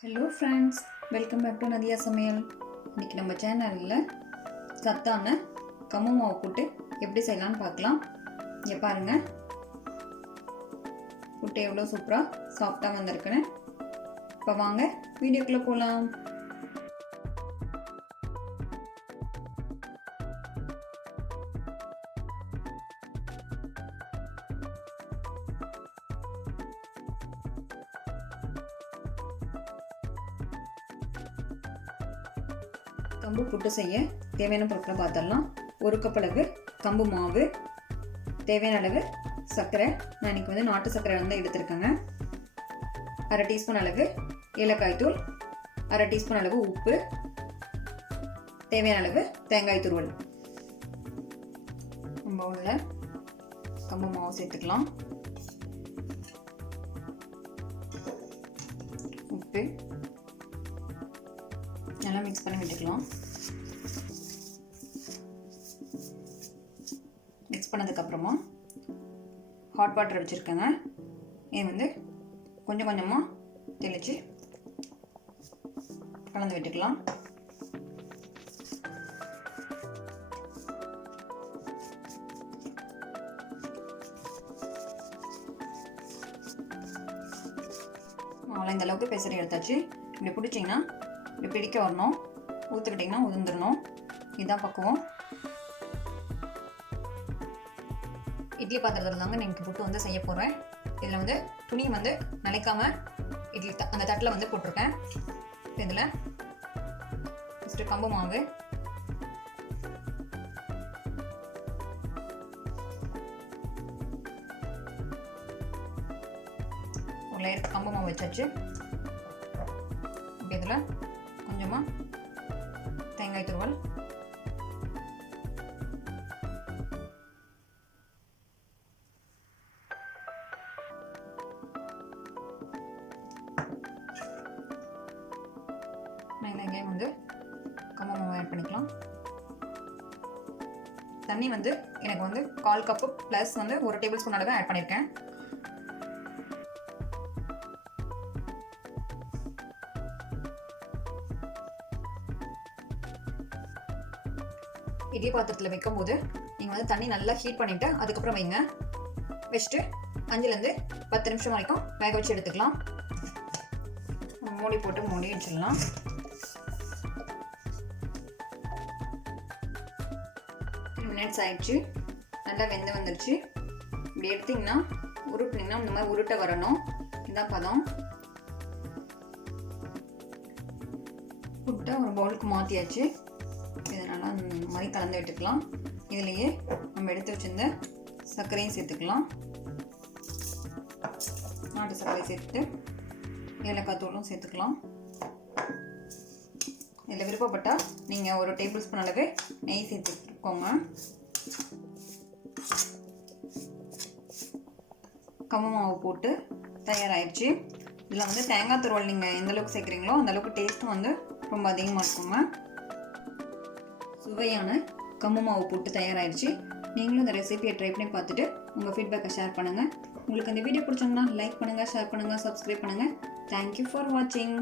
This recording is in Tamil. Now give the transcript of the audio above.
Hello friends, welcome back to Nadiya சமையல். இன்றைக்கி நம்ம சேனலில் சத்தான கம்மு மாவு போட்டு எப்படி செய்யலான்னு பார்க்கலாம். இங்கே பாருங்கள், புட்டு எவ்வளோ சூப்பராக சாஃப்டாக வந்திருக்குன்னு. இப்போ வாங்க வீடியோக்குள்ளே போகலாம். கம்பு புட்டு செய்ய தேவையான பொருட்களை பார்த்துடலாம். ஒரு கப் அளவு கம்பு மாவு, தேவையான அளவு சர்க்கரை. நான் இன்றைக்கி நாட்டு சர்க்கரை எடுத்துருக்கேங்க. அரை டீஸ்பூன் அளவு ஏலக்காய் தூள், அரை டீஸ்பூன் அளவு உப்பு, தேவையான அளவு தேங்காய் துருவல். நம்ம உள்ள கம்பு மாவு சேர்த்துக்கலாம். உப்பு நல்லா மிக்ஸ் பண்ணி விட்டுக்கலாம். மிக்ஸ் பண்ணதுக்கப்புறமா ஹாட் வாட்டர் வச்சுருக்கேங்க. இது கொஞ்சம் கொஞ்சமாக தெளித்து கலந்து விட்டுக்கலாம். அவ்வளோ இந்த அளவுக்கு பெசரி எடுத்தாச்சு. இப்படி பிடிச்சிங்கன்னா இப்படி பிடிக்க வரணும். ஊற்றுக்கிட்டிங்கன்னா உதிர்ந்துடணும். இதுதான் பக்குவம். இட்லி பாத்திரத்தில் தாங்க நான் புட்டு செய்ய போகிறேன். இதில் துணி நனைக்காமல் இட்லி அந்த தட்டில் போட்டிருக்கேன். இதில் ஃபஸ்ட்டு கம்பு மாவு, ஒரு லேயர் கம்பு மாவு வச்சாச்சு. இதில் கொஞ்சமாக தேங்காய் துருவல், எங்கேயும் கம்பு மாவு ஆட் பண்ணிக்கலாம். தண்ணி எனக்கு 1/4 கப்பு ப்ளஸ் 1 டேபிள் ஸ்பூன் அளவு ஆட் பண்ணியிருக்கேன். இட்லி பாத்திரத்தில் வைக்கும்போது நீங்கள் தண்ணி நல்லா ஹீட் பண்ணிவிட்டு அதுக்கப்புறம் வைங்க. வச்சுட்டு 5லேருந்து 10 நிமிஷம் வரைக்கும் வேக வச்சு எடுத்துக்கலாம். மூடி போட்டு மூடி வச்சிடலாம். மினிட்ஸ் ஆயிடுச்சு. நல்லா வெந்து வந்துருச்சு. இப்படி எடுத்திங்கன்னா உருட்டினீங்கன்னா இந்த மாதிரி உருட்டை வரணும். இதுதான் பதம். புட்டை ஒரு பவுலுக்கு மாற்றியாச்சு. இதனால் இந்த மாதிரி கலந்து விட்டுக்கலாம். இதுலேயே நம்ம எடுத்து வச்சுருந்த சர்க்கரையும் சேர்த்துக்கலாம். நாட்டு சர்க்கரை சேர்த்துட்டு ஏலக்காய் தூளும் சேர்த்துக்கலாம். இதில் விருப்பப்பட்டால் நீங்கள் 1 டேபிள் ஸ்பூன் அளவு நெய் சேர்த்துக்கோங்க. கம்பு மாவு போட்டு தயாராகிடுச்சு. இதில் தேங்காய் துருவல் நீங்கள் எந்தளவுக்கு சேர்க்குறீங்களோ அந்தளவுக்கு டேஸ்ட்டும் ரொம்ப அதிகமாக இருக்குங்க. சுவையான கம்பு மாவு போட்டு தயாராகிடுச்சு. நீங்களும் இந்த ரெசிபியை ட்ரை பண்ணி பார்த்துட்டு உங்கள் ஃபீட்பேக்கை ஷேர் பண்ணுங்கள். உங்களுக்கு இந்த வீடியோ பிடிச்சிங்கன்னா லைக் பண்ணுங்கள், ஷேர் பண்ணுங்கள், சப்ஸ்கிரைப் பண்ணுங்கள். தேங்க்யூ ஃபார் வாட்சிங்.